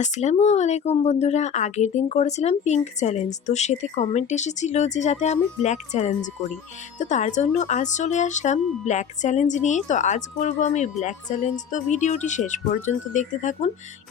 আসসালামু আলাইকুম বন্ধুরা। আগের দিন করেছিলাম পিঙ্ক চ্যালেঞ্জ, তো সেতে কমেন্ট এসেছিল যে যাতে আমি ব্ল্যাক চ্যালেঞ্জ করি। তো তার জন্য আজ চলে আসলাম ব্ল্যাক চ্যালেঞ্জ নিয়ে। তো আজ করব আমি ব্ল্যাক চ্যালেঞ্জ। তো ভিডিওটি শেষ পর্যন্ত দেখতে থাকুন,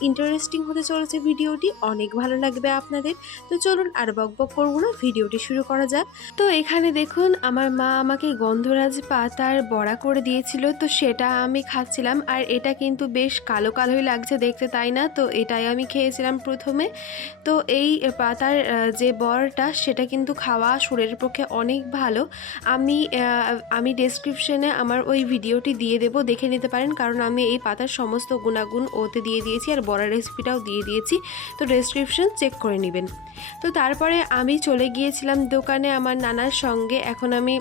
ইন্টারেস্টিং হতে চলেছে ভিডিওটি, অনেক ভালো লাগবে আপনাদের। তো চলুন আর বকবক করবো না, ভিডিওটি শুরু করা যাক। তো এখানে দেখুন আমার মা আমাকে গন্ধরাজ পাতার বড়া করে দিয়েছিল, তো সেটা আমি খাচ্ছিলাম। আর এটা কিন্তু বেশ কালো কালোই লাগছে দেখতে, তাই না? তো এটাই আমি খেয়েছিলাম প্রথমে। তো এই পাতার যে বড়টা সেটা কিন্তু খাওয়া শরীরের পক্ষে অনেক ভালো। আমি ডেসক্রিপশনে আমার ওই ভিডিওটি দিয়ে দেব, দেখে নিতে পারেন, কারণ আমি এই পাতার সমস্ত গুণাগুণ ওতে দিয়ে দিয়েছি আর বড়ার রেসিপিটাও দিয়ে দিয়েছি। তো ডেসক্রিপশন চেক করে নেবেন। তো তারপরে আমি চলে গিয়েছিলাম দোকানে আমার নানার সঙ্গে। এখন আমি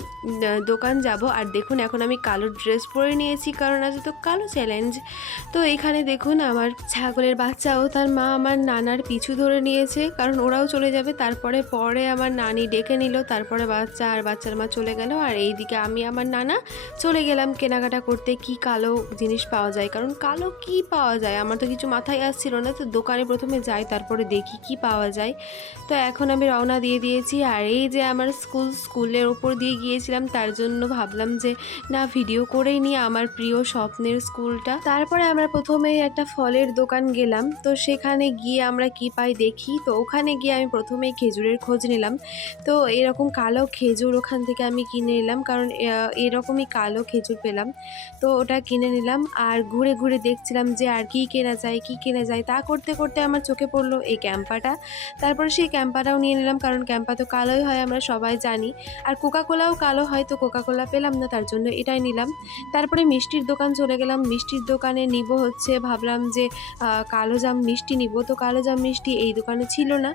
দোকান যাব। আর দেখুন এখন আমি কালো ড্রেস পরে নিয়েছি, কারণ আজ তো কালো চ্যালেঞ্জ। তো এখানে দেখুন আমার ছাগলের বাচ্চাও তার মা আমার নানার পিছু ধরে নিয়েছে, কারণ ওরাও চলে যাবে। পরে আমার নানি ডেকে নিল, তারপরে বাচ্চা আর বাচ্চার মা চলে গেল। আর এইদিকে আমি আমার নানা চলে গেলাম কেনাকাটা করতে, কি কালো জিনিস পাওয়া যায়, কারণ কালো কি পাওয়া যায় আমার তো কিছু মাথায় আসছিল না। তো দোকানে প্রথমে যাই, তারপরে দেখি কি পাওয়া যায়। তো এখন আমি রওনা দিয়ে দিয়েছি। আর এই যে আমার স্কুলের ওপর দিয়ে গিয়েছিলাম, তার জন্য ভাবলাম যে না, ভিডিও করেই নিয়ে আমার প্রিয় স্বপ্নের স্কুলটা। তারপরে আমরা প্রথমেই একটা ফলের দোকান গেলাম। তো সেখানে গিয়ে আমরা কি পাই দেখি। তো ওখানে গিয়ে আমি প্রথমেই খেজুরের খোঁজ নিলাম। তো এরকম কালো খেজুর ওখান থেকে আমি কিনে নিলাম, কারণ এরকমই কালো খেজুর পেলাম। তো ওটা কিনে নিলাম আর ঘুরে ঘুরে দেখছিলাম যে আর কি কেনা যায় কি কেনা যায়। তা করতে করতে আমার চোখে পড়লো এই ক্যাম্পাটা। তারপরে সেই ক্যাম্পাটাও নিয়ে নিলাম, কারণ ক্যাম্পা তো কালোই হয়, আমরা সবাই জানি। আর কোকাকোলাও কালো হয়, তো কোকাকোলা পেলাম না, তার জন্য এটাই নিলাম। তারপরে মিষ্টির দোকান চলে গেলাম। মিষ্টির দোকানে নিব হচ্ছে, ভাবলাম যে কালো জাম মিষ্টি নিব। তো কালো জাম মিষ্টি এই দোকানে ছিল না।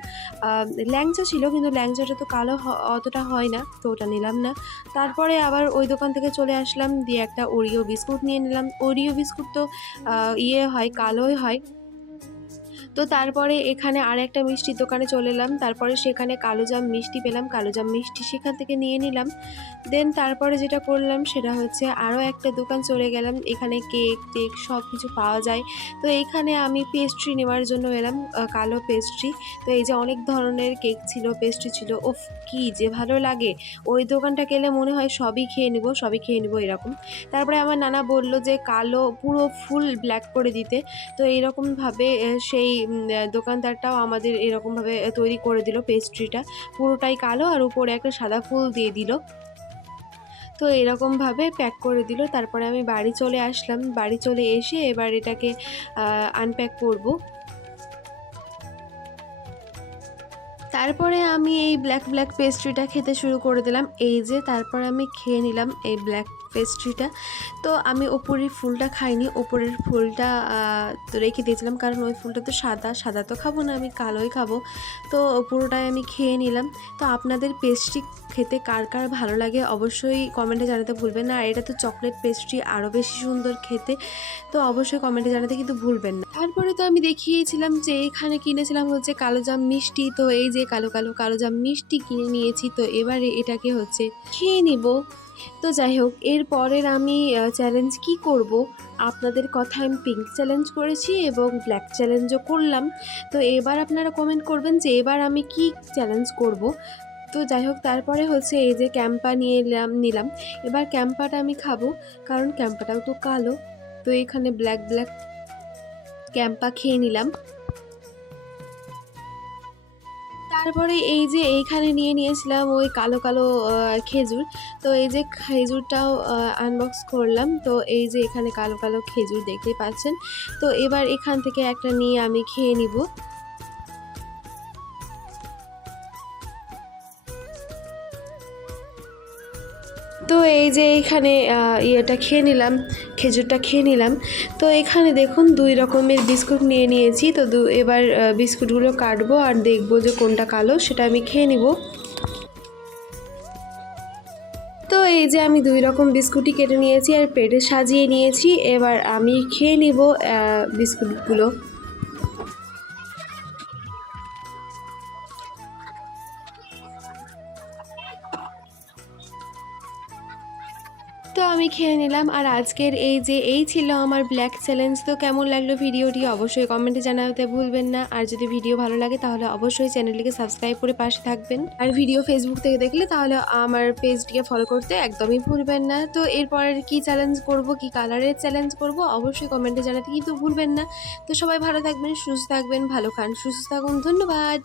ল্যাংচা ছিল, কিন্তু ল্যাংচাটা তো কালো অতটা হয় না, তো ওটা নিলাম না। তারপরে আবার ওই দোকান থেকে চলে আসলাম, দিয়ে একটা ওরিও বিস্কুট নিয়ে নিলাম। ওরিও বিস্কুট তো হয়, কালোই হয়। তো তারপরে এখানে আর একটা মিষ্টির দোকানে চলে এলাম। তারপরে সেখানে কালোজাম মিষ্টি পেলাম, কালোজাম মিষ্টি সেখান থেকে নিয়ে নিলাম। দেন তারপরে যেটা করলাম সেটা হচ্ছে আরও একটা দোকান চলে গেলাম। এখানে কেক টেক সব কিছু পাওয়া যায়। তো এইখানে আমি পেস্ট্রি নেওয়ার জন্য এলাম, কালো পেস্ট্রি। তো এই যে অনেক ধরনের কেক ছিল, পেস্ট্রি ছিল, ওফ কি যে ভালো লাগে। ওই দোকানটা গেলে মনে হয় সবই খেয়ে নিব এরকম। তারপরে আমার নানা বলল যে কালো পুরো ফুল ব্ল্যাক করে দিতে। তো এইরকমভাবে সেই দোকানদারটাও আমাদের এরকমভাবে তৈরি করে দিল পেস্ট্রিটা, পুরোটাই কালো আর উপরে একটা সাদা ফুল দিয়ে দিল। তো এরকমভাবে প্যাক করে দিল। তারপরে আমি বাড়ি চলে আসলাম। বাড়ি চলে এসে এবার এটাকে আনপ্যাক করব। তারপরে আমি এই ব্ল্যাক পেস্ট্রিটা খেতে শুরু করে দিলাম। এই যে তারপরে আমি খেয়ে নিলাম এই ব্ল্যাক পেস্ট্রিটা। তো আমি ওপরের ফুলটা খাইনি, ওপরের ফুলটা তো রেখে দিয়েছিলাম, কারণ ওই ফুলটা তো সাদা তো খাবো না, আমি কালোই খাবো। তো পুরোটাই আমি খেয়ে নিলাম। তো আপনাদের পেস্ট্রি খেতে কার কার ভালো লাগে অবশ্যই কমেন্টে জানাতে ভুলবেন না। আর এটা তো চকলেট পেস্ট্রি, আরও বেশি সুন্দর খেতে। তো অবশ্যই কমেন্টে জানাতে কিন্তু ভুলবেন না। তারপরে তো আমি দেখিয়েছিলাম যে এখানে কিনেছিলাম হচ্ছে কালোজাম মিষ্টি। তো এই যে কালোজাম মিষ্টি কিনে নিয়েছি। তো এবারে এটাকে হচ্ছে খেয়ে নিব। তো যাই হোক, এর পরের আমি চ্যালেঞ্জ কি করব, আপনাদের কথা আমি পিঙ্ক চ্যালেঞ্জ করেছি এবং ব্ল্যাক চ্যালেঞ্জও করলাম। তো এবার আপনারা কমেন্ট করবেন যে এবার আমি কি চ্যালেঞ্জ করব। তো যাই হোক, তারপরে হচ্ছে এই যে ক্যাম্পা নিলাম। এবার ক্যাম্পাটা আমি খাবো, কারণ ক্যাম্পাটাও তো কালো। তো এখানে ব্ল্যাক ক্যাম্পা খেয়ে নিলাম। তারপরে এই যে এইখানে নিয়ে নিয়েছিলাম ওই কালো খেজুর। তো এই যে খেজুরটাও আনবক্স করলাম। তো এই যে এখানে কালো খেজুর দেখতেই পাচ্ছেন। তো এবার এখান থেকে একটা নিয়ে আমি খেয়ে নিব। তো এই যে এখানে খেজুরটা খেয়ে নিলাম। তো এখানে দেখুন 2 রকমের বিস্কুট নিয়ে নিয়েছি। তো এবার বিস্কুটগুলো কাটবো আর দেখবো যে কোনটা কালো, সেটা আমি খেয়ে নিব। তো এই যে আমি 2 রকম বিস্কুটই কেটে নিয়েছি আর প্লেটে সাজিয়ে নিয়েছি। এবার আমি খেয়ে নিব বিস্কুটগুলো। তো আমি খেয়ে নিলাম। আর আজকের এই ছিল আমার ব্ল্যাক চ্যালেঞ্জ। তো কেমন লাগলো ভিডিওটি অবশ্যই কমেন্টে জানাতে ভুলবেন না। আর যদি ভিডিও ভালো লাগে তাহলে অবশ্যই চ্যানেলটিকে সাবস্ক্রাইব করে পাশে থাকবেন। আর ভিডিও ফেসবুক থেকে দেখলে তাহলে আমার পেজটিকে ফলো করতে একদমই ভুলবেন না। তো এরপরের কী চ্যালেঞ্জ করব, কী কালারের চ্যালেঞ্জ করব অবশ্যই কমেন্টে জানাতে কিন্তু ভুলবেন না। তো সবাই ভালো থাকবেন, সুস্থ থাকবেন, ভালো খান, সুস্থ থাকুন। ধন্যবাদ।